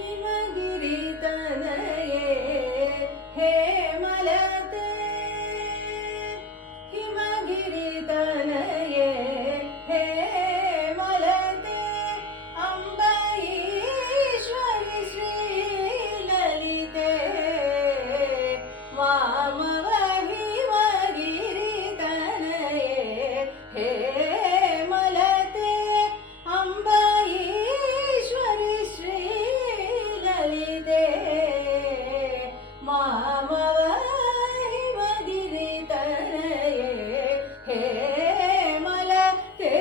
ಹಿಮಗಿರಿತನಯೇ ಹೇಮಲತೆ ಹಿಮಗಿರಿತನಯೇ ಹೇಮಲತೆ ಅಂಬರೀಶ್ವರಿ ಶ್ರೀಲಲಿತೆ ವಾಮವ ಹಿಮಗಿರಿತನಯೇ ಹೇಮಲತೆ ಅಂಬರೀಶ್ವರಿ ಶ್ರೀಲಲಿತೆ ಮಾಮವ ಹಿಮಗಿರಿತನಯೇ ಹೇಮಲತೆ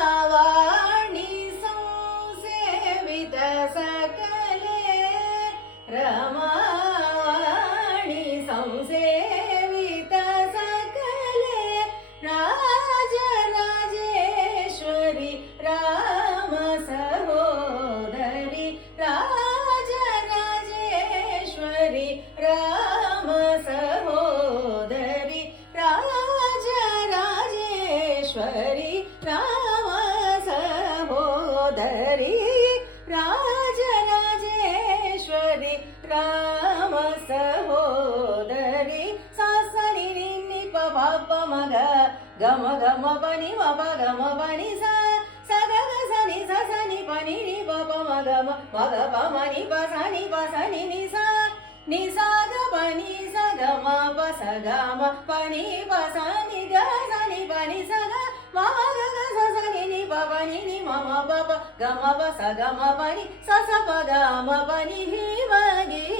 ರಮಾವಾಣಿ ಸಂಸೇವಿತ ಸಕಲೆ ರಮಾವಾಣಿ ಸಂಸೇವಿತ ಸಕಲೆ ರಾಜರಾಜೇಶ್ವರಿ ರಾಮ ಸಹೋದರಿ ರಾಜರಾಜೇಶ್ವರಿ ರಾಮ ಸಹೋದರಿ ರಾಜರಾಜೇಶ್ವರಿ ರಾಮ ಸಹೋದರಿ ರಾಜರಾಜೇಶ್ವರಿ ರಾಮ ಸಹೋದರಿ ಸಾಸನಿ ನಿನ್ನಿ ಪಪ ಮಗ ಗಮ ಗಮ ಪನಿ ಮಪ ಗಮ ಪನಿ ಸ ಗ ಸನಿ ಸ ಸನಿ ಪನಿ ನಿ ಪಪ ಮಗ ಮಗ ಪ ಮನಿ ಪ ಸನಿ ನಿ ಸ ನಿ ಸ ಗ ಪನಿ ಸ ಗ ಮ ಪ ಸ ಗ ಮ ಪನಿ ಪ ಸನಿ ಗ ಸನಿ ಪನಿ ಸ ಗ ಮ ಗ ಗ ಸ ಸನಿ ನಿ ಪ ಪನಿ ನಿ ಮ ಮ ಪ ಪ ಗ ಮ ಪ ಸ ಗ ಮ ಪನಿ ಸ ಸ ಪ ಗ ಮ ಪನಿ ಹಿಮಗಿರಿತನಯೇ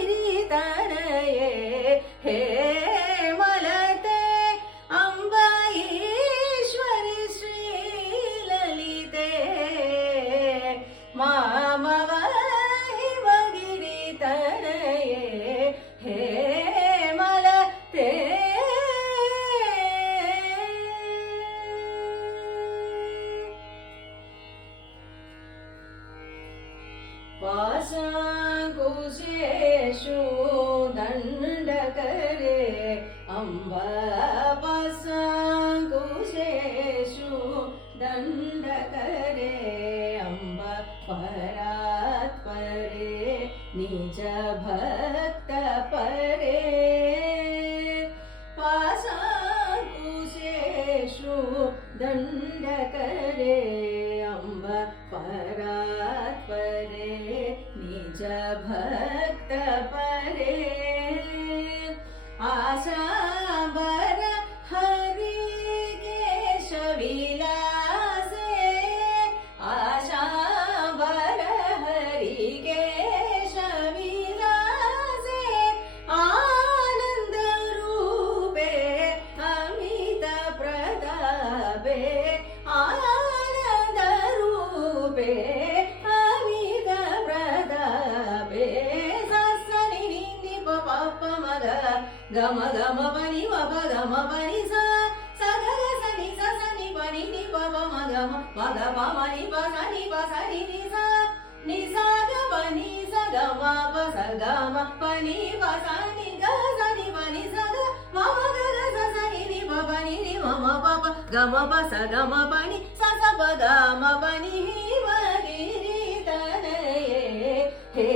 ಹೇಮಲತೆ ಅಂಬರೀಶ್ವರಿ ಶ್ರೀಲಲಿತೆ ಮಾಮವ ಹಿಮಗಿರಿತನಯೇ ಹೇಮಲತೆ ಪಾಶಾಂಕುಶೇಷು ದಂಡಕರೆ ಅಂಬ ಪಾಶಾಂಕುಶೇಷು ದಂಡಕರೆ ಅಂಬ ಪರಾತ್ಪರೆ ನಿಜ ಭಕ್ತ ಪರೆ ಪಾಶಾಂಕುಶೇಷು ದಂಡಕರೆ ಅಂಬ ಪರಾತ್ಪರೆ ನಿಜ ಭಕ್ತ ಪರೆ ಆಶಾಂಬರ ಹರಿಕೇಶ ವಿಲಾಸೆ ಆಶಾಂಬರ ಹರಿಕೇಶ ವಿಲಾಸೆ ಆನಂದ ರೂಪೆ ಅಮಿತ ಪ್ರತಾಪೆ ಆನಂದ ರೂಪೆ ಅಮಿತ ಪ್ರತಾಪೆ ಸಸನಿ ನಿನ್ನಿ ಪಪ ಮಗ ಗಮ ಗಮ ಪನಿ ಮಪ ಗಮ ಪನಿ ಸ ಗ ಗ ಸನಿ ಸ ಸನಿ ಪನಿ ನಿ ಪಪ ಮಗ ಮಗ ಪ ಮನಿ ಪ ಸನಿ ನಿ ಸ ಗ ಪನಿ ಸ ಗ ಮ ಪ ಸ ಗ ಮ ಪನಿ ಪ ಸನಿ ಗ ಸನಿ ಪನಿ ಸ ಗ ಮ ಮ ಗ ಗ ಸ ಸನಿ ನಿ ಪ ಪನಿ ನಿ ಮ ಮ ಪ ಪ ಗ ಮ ಪ ಸ ಗ ಮ ಪನಿ ಸ ಸ ಪ ಗ ಮ ಪನಿ ಹಿಮಗಿರಿತನಯೇ ಹೇ